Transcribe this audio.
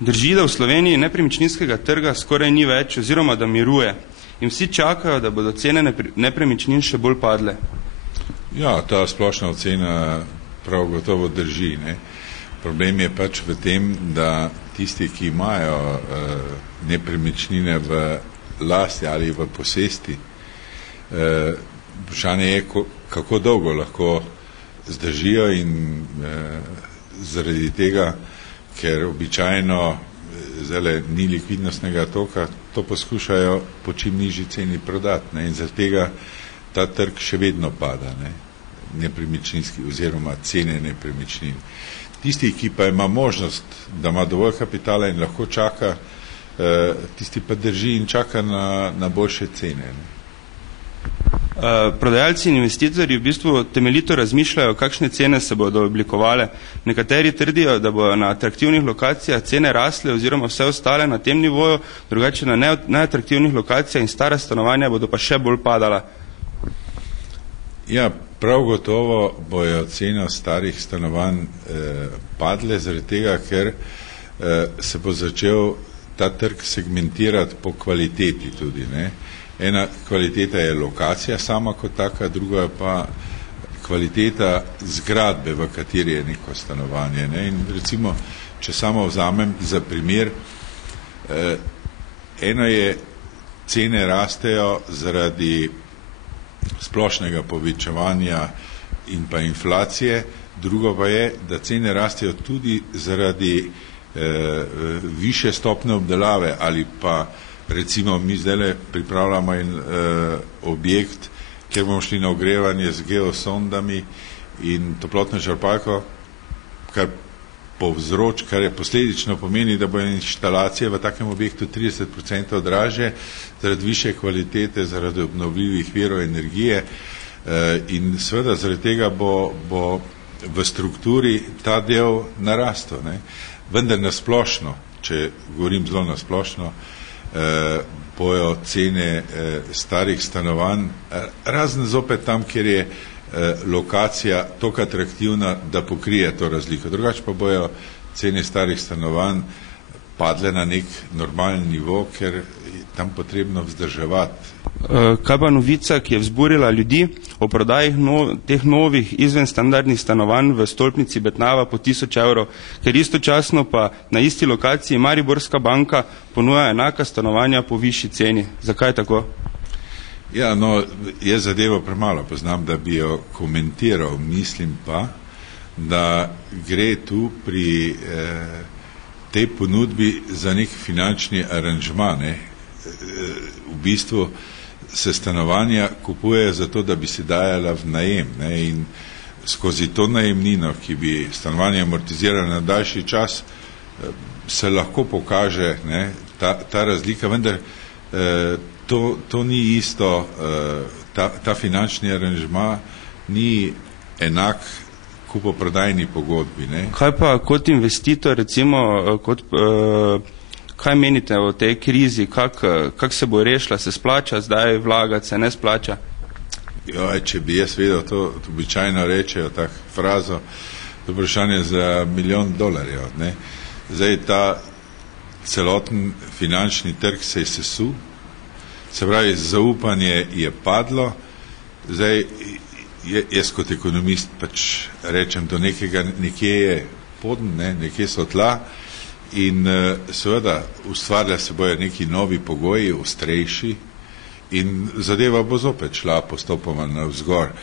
Drži, da v Sloveniji nepremičninskega trga skoraj ni več oziroma da miruje in vsi čakajo, da bodo cene nepremičnin še bolj padle. Ja, ta splošna ocena prav gotovo drži. Ne? Problem je pač v tem, da tisti, ki imajo nepremičnine v lasti ali v posesti, vprašanje je, kako dolgo lahko zdržijo in zaradi tega, ker običajno zdaj ni likvidnostnega toka, to poskušajo po čim nižji ceni prodati. Ne? In zaradi tega ta trg še vedno pada, ne? Nepremičninski oziroma cene nepremičnin. Tisti, ki pa ima možnost, da ima dovolj kapitala in lahko čaka, tisti pa drži in čaka na boljše cene. Ne? Prodajalci in investitorji v bistvu temeljito razmišljajo, kakšne cene se bodo oblikovale. Nekateri trdijo, da bodo na atraktivnih lokacijah cene rasle oziroma vse ostale na tem nivoju, drugače na neatraktivnih lokacijah in stara stanovanja bodo pa še bolj padala. Ja, prav gotovo bojo cene starih stanovanj padle, zaradi tega, ker se bo začel ta trg segmentirati po kvaliteti tudi, ne? Ena kvaliteta je lokacija sama kot taka, druga pa kvaliteta zgradbe, v kateri je neko stanovanje. Ne? In recimo, če samo vzamem za primer, eno je, cene rastejo zaradi splošnega povečevanja in pa inflacije, drugo pa je, da cene rastejo tudi zaradi više stopne obdelave ali pa recimo mi zdaj pripravljamo en objekt, kjer bomo šli na ogrevanje z geosondami in toplotno črpalko, kar je posledično pomeni, da bo inštalacije v takem objektu 30% dražje zaradi više kvalitete, zaradi obnovljivih virov energije in seveda zaradi tega bo v strukturi ta del narastel. Ne? Vendar nasplošno, če govorim zelo nasplošno, bojo cene starih stanovanj, razen zopet tam, kjer je lokacija toliko atraktivna, da pokrije to razliko. Drugače pa bojo cene starih stanovanj padle na nek normalen nivo, ker je tam potrebno vzdrževati. Kaj pa novica, ki je vzburila ljudi o prodaji teh novih izvenstandardnih stanovanj v stolpnici Betnava po 1000 evrov, ker istočasno pa na isti lokaciji Mariborska banka ponuja enaka stanovanja po višji ceni. Zakaj tako? Ja, no, jaz zadevo premalo poznam, da bi jo komentiral. Mislim pa, da gre tu pri tej ponudbi za nek finančni aranžma. V bistvu se stanovanja kupujejo zato, da bi se dajala v najem. Ne? In skozi to najemnino, ki bi stanovanje amortizirala na daljši čas, se lahko pokaže, ne, ta razlika, vendar to ni isto, ta finančni aranžma ni enak kupoprodajni pogodbi. Ne? Kaj pa kot investitor, recimo, kaj menite o tej krizi, kak se bo rešila, se splača zdaj vlagati, se ne splača? Jo, če bi jaz vedel, to običajno rečejo tak frazo, to vprašanje za $1 milijon. Ne? Zdaj ta celoten finančni trg se je sesul, se pravi, zaupanje je padlo, zdaj jaz kot ekonomist pač rečem, do nekje je poden, ne? Nekje so tla, in seveda ustvarja se bojo neki novi pogoji, ostrejši, in zadeva bo zopet šla postopoma navzgor.